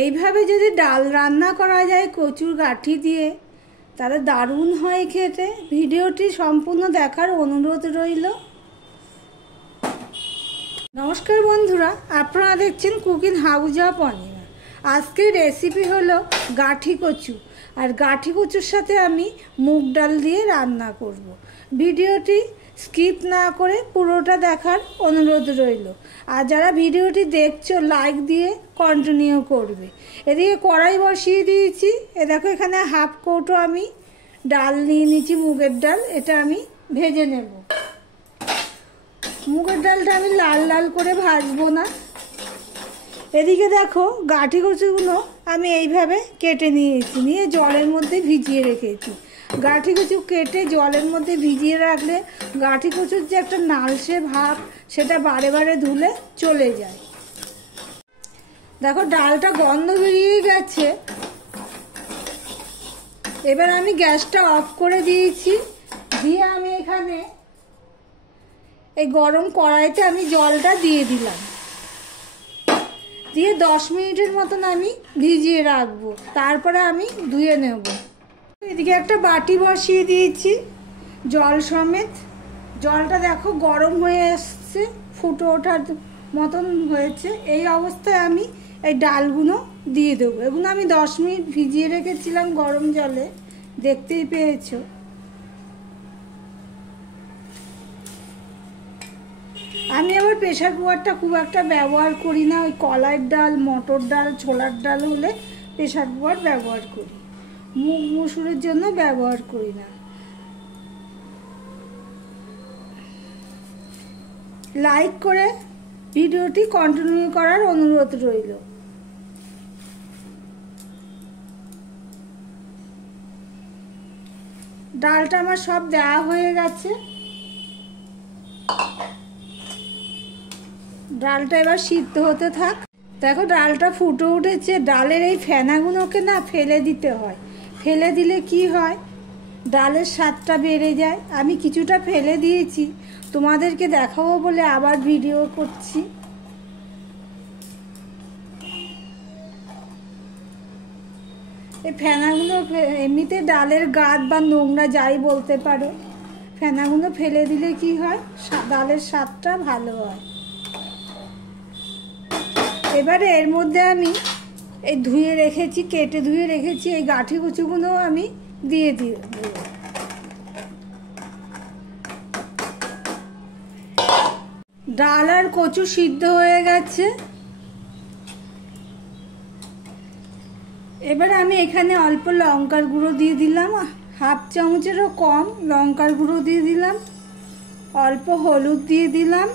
এইভাবে যদি ডাল রান্না করা যায় কচুর গাঁঠি দিয়ে তাহলে দারুণ হয় খেতে। ভিডিওটি সম্পূর্ণ দেখার অনুরোধ রইল। নমস্কার বন্ধুরা, আপনারা দেখছেন কুকিং হাউস অফ অনিমা। আজকের রেসিপি হলো গাঁঠি কচু, আর গাঁঠি কচুর সাথে আমি মুগ ডাল দিয়ে রান্না করব। ভিডিওটি স্কিপ না করে পুরোটা দেখার অনুরোধ রইল। আর যারা ভিডিওটি দেখছো লাইক দিয়ে কন্টিনিউ করবে। এদিকে কড়াই বসিয়ে দিয়েছি। দেখো এখানে হাফ কৌটো আমি ডাল নিয়ে নিচ্ছি, মুগের ডাল। এটা আমি ভেজে নেব। মুগের ডালটা আমি লাল লাল করে ভাজবো না। এদিকে দেখো গাঁঠি কচুগুলো আমি এইভাবে কেটে নিয়েছি, নিয়ে জলের মধ্যে ভিজিয়ে রেখেছি। গাঁঠি কচু কেটে জলের মধ্যে ভিজিয়ে রাখলে গাঁঠি কচুর যে একটা নালসে ভাব সেটা বারে বারে ধুলে চলে যায়। দেখো ডালটা গন্ধ বেরিয়ে গেছে। এবার আমি গ্যাসটা অফ করে দিয়েছি, দিয়ে আমি এখানে এই গরম কড়াইতে আমি জলটা দিয়ে দিলাম, দিয়ে 10 মিনিটের মতন আমি ভিজিয়ে রাখবো। তারপরে আমি ধুয়ে নেব। এদিকে একটা বাটি বসিয়ে দিয়েছি জল সমেত। জলটা দেখো গরম হয়ে এসছে, ফুটে ওঠার মতন হয়েছে। এই অবস্থায় আমি এই ডালগুলো দিয়ে দেবো। এগুলো আমি 10 মিনিট ভিজিয়ে রেখেছিলাম গরম জলে, দেখতেই পেয়েছো। আমি আবার প্রেশার কুকারটা খুব একটা ব্যবহার করি না। ওই কলাইয়ের ডাল, মটর ডাল, ছোলার ডাল হলে প্রেশার কুকার ব্যবহার করি, মুগ মসুরের জন্য ব্যবহার করি না। লাইক করে ভিডিওটি কন্টিনিউ করার অনুরোধ রইল। ডালটা আমার সব দেওয়া হয়ে গেছে। ডালটা এবার সিদ্ধ হতে থাক। দেখো ডালটা ফুটে উঠেছে। ডালের এই ফেনাগুলোকে না ফেলে দিতে হয়। ফেলে দিলে কি হয়, ডালের স্বাদটা বেড়ে যায়। আমি কিছুটা ফেলে দিয়েছি, তোমাদেরকে দেখাবো বলে আবার ভিডিও করছি। এই ফেনাগুলো এমনিতে ডালের গাদ বা নোংরা যাই বলতে পারো, ফেনাগুলো ফেলে দিলে কি হয়, ডালের স্বাদটা ভালো হয়। এবারে এর মধ্যে আমি এই ধুয়ে রেখেছি, কেটে ধুয়ে রেখেছি এই গাঁঠি কচুগুলো আমি দিয়ে দেব। ডাল আর কচু সিদ্ধ হয়ে গেছে। এবার আমি এখানে অল্প লঙ্কার গুঁড়ো দিয়ে দিলাম, হাফ চামচেরও কম লঙ্কার গুঁড়ো দিয়ে দিলাম। অল্প হলুদ দিয়ে দিলাম,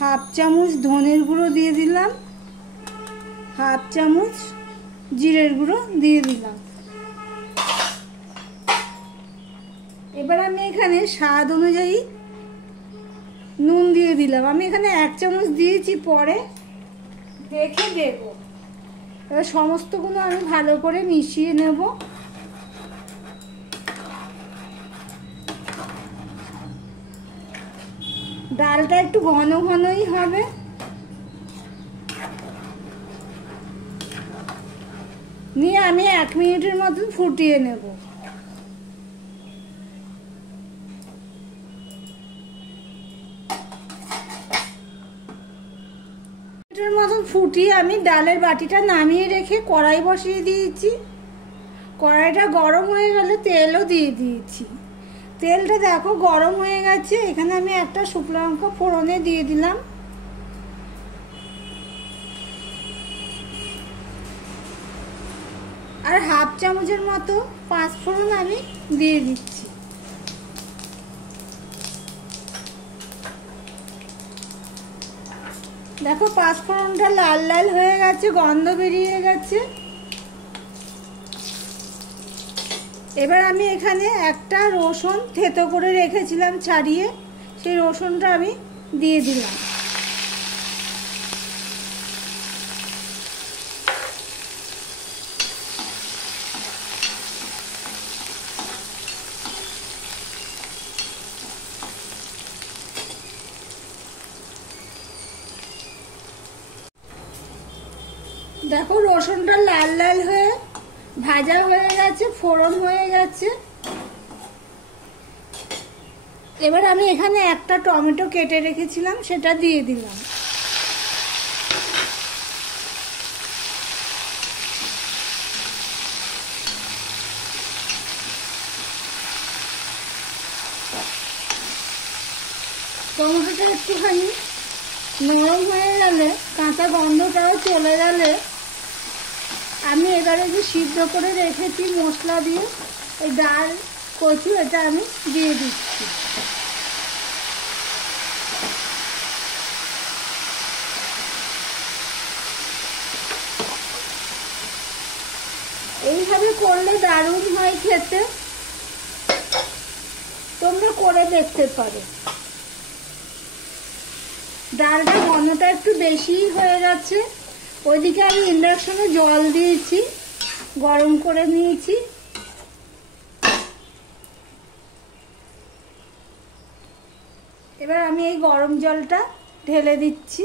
হাফ চামচ ধনের গুঁড়ো দিয়ে দিলাম, হাফ চামচ জিরের গুঁড়ো দিয়ে দিলাম। এবার আমি এখানে স্বাদ অনুযায়ী নুন দিয়ে দিলাম। আমি এখানে 1 চামচ দিয়েছি, পরে দেখে দেব। এবার সমস্তগুলো আমি ভালো করে মিশিয়ে নেব। ডালটা একটু ঘন ঘনই হবে। নিয়ে আমি 1 মিনিটের মতন ফুটিয়ে নেব। মতন ফুটিয়ে আমি ডালের বাটিটা নামিয়ে রেখে কড়াই বসিয়ে দিয়েছি। কড়াইটা গরম হয়ে গেলে তেলও দিয়ে দিয়েছি। তেলটা দেখো গরম হয়ে গেছে। এখানে আমি একটা শুকনো লঙ্কা ফোড়নে দিয়ে দিলাম, আর হাফ চামচের মতো 5 ফোড়ন আমি দিয়ে দিচ্ছি। দেখো 5 ফোড়নটা লাল লাল হয়ে গেছে, গন্ধ বেরিয়ে গেছে। এবার আমি এখানে একটা রসুন থেতো করে রেখেছিলাম ছাড়িয়ে, সেই রসুনটা আমি দিয়ে দিলাম। দেখো রসুনটা লাল লাল হয়ে ভাজা হয়ে গেছে, ফোড়ন হয়ে গেছে। এবার আমি এখানে একটা টমেটো কেটে রেখেছিলাম, সেটা দিয়ে দিলাম। টমেটোটা একটুখানি নরম হয়ে গেলে, কাঁচা গন্ধটাও চলে গেলে, আমি এবারে যে সিদ্ধ করে রেখেছি মশলা দিয়ে এই ডাল কচু, এটা আমি দিয়ে দিচ্ছি। এইভাবে করলে দারুণ হয় খেতে, তোমরা করে দেখতে পারো। ডালটা ঘনটা একটু বেশি হয়ে গেছে। ওইদিকে আমি ইন্ডাকশনে জল দিয়েছি, গরম করে নিয়েছি। এবার আমি এই গরম জলটা ঢেলে দিচ্ছি।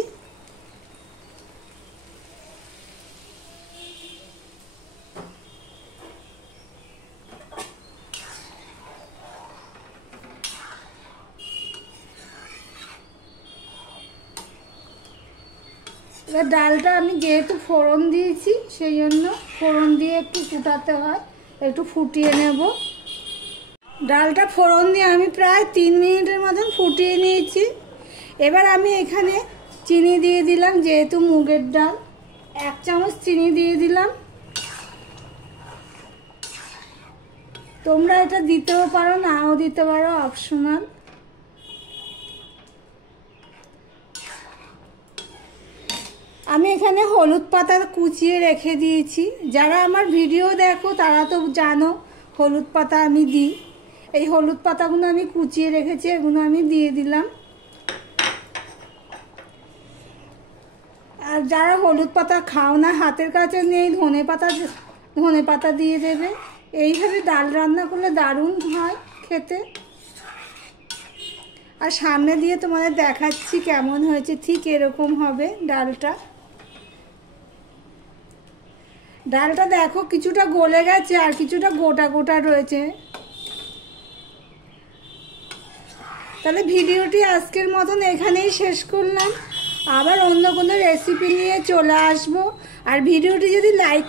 এবার ডালটা আমি যেহেতু ফোড়ন দিয়েছি, সেই জন্য ফোড়ন দিয়ে একটু ফুটাতে হয়, একটু ফুটিয়ে নেব। ডালটা ফোড়ন দিয়ে আমি প্রায় 3 মিনিটের মতন ফুটিয়ে নিয়েছি। এবার আমি এখানে চিনি দিয়ে দিলাম, যেহেতু মুগের ডাল, 1 চামচ চিনি দিয়ে দিলাম। তোমরা এটা দিতেও পারো, নাও দিতে পারো, অপশনাল। আমি এখানে হলুদ পাতা কুচিয়ে রেখে দিয়েছি। যারা আমার ভিডিও দেখো তারা তো জানো হলুদ পাতা আমি দিই। এই হলুদ পাতাগুলো আমি কুচিয়ে রেখেছি, এগুলো আমি দিয়ে দিলাম। আর যারা হলুদ পাতা খাও না, হাতের কাছে নেই, ধনে পাতা দিয়ে দেবে। এইভাবে ডাল রান্না করলে দারুণ হয় খেতে। আর সামনে দিয়ে তোমাদের দেখাচ্ছি কেমন হয়েছে, ঠিক এরকম হবে ডালটা। ডালটা দেখো কিছুটা গলে গেছে, আর কিছুটা গোটা গোটা রয়েছে। তাহলে ভিডিওটি আজকের মতন এখানেই শেষ করলাম। আবার অন্য কোনো রেসিপি নিয়ে চলে আসবো। আর ভিডিওটি যদি লাইক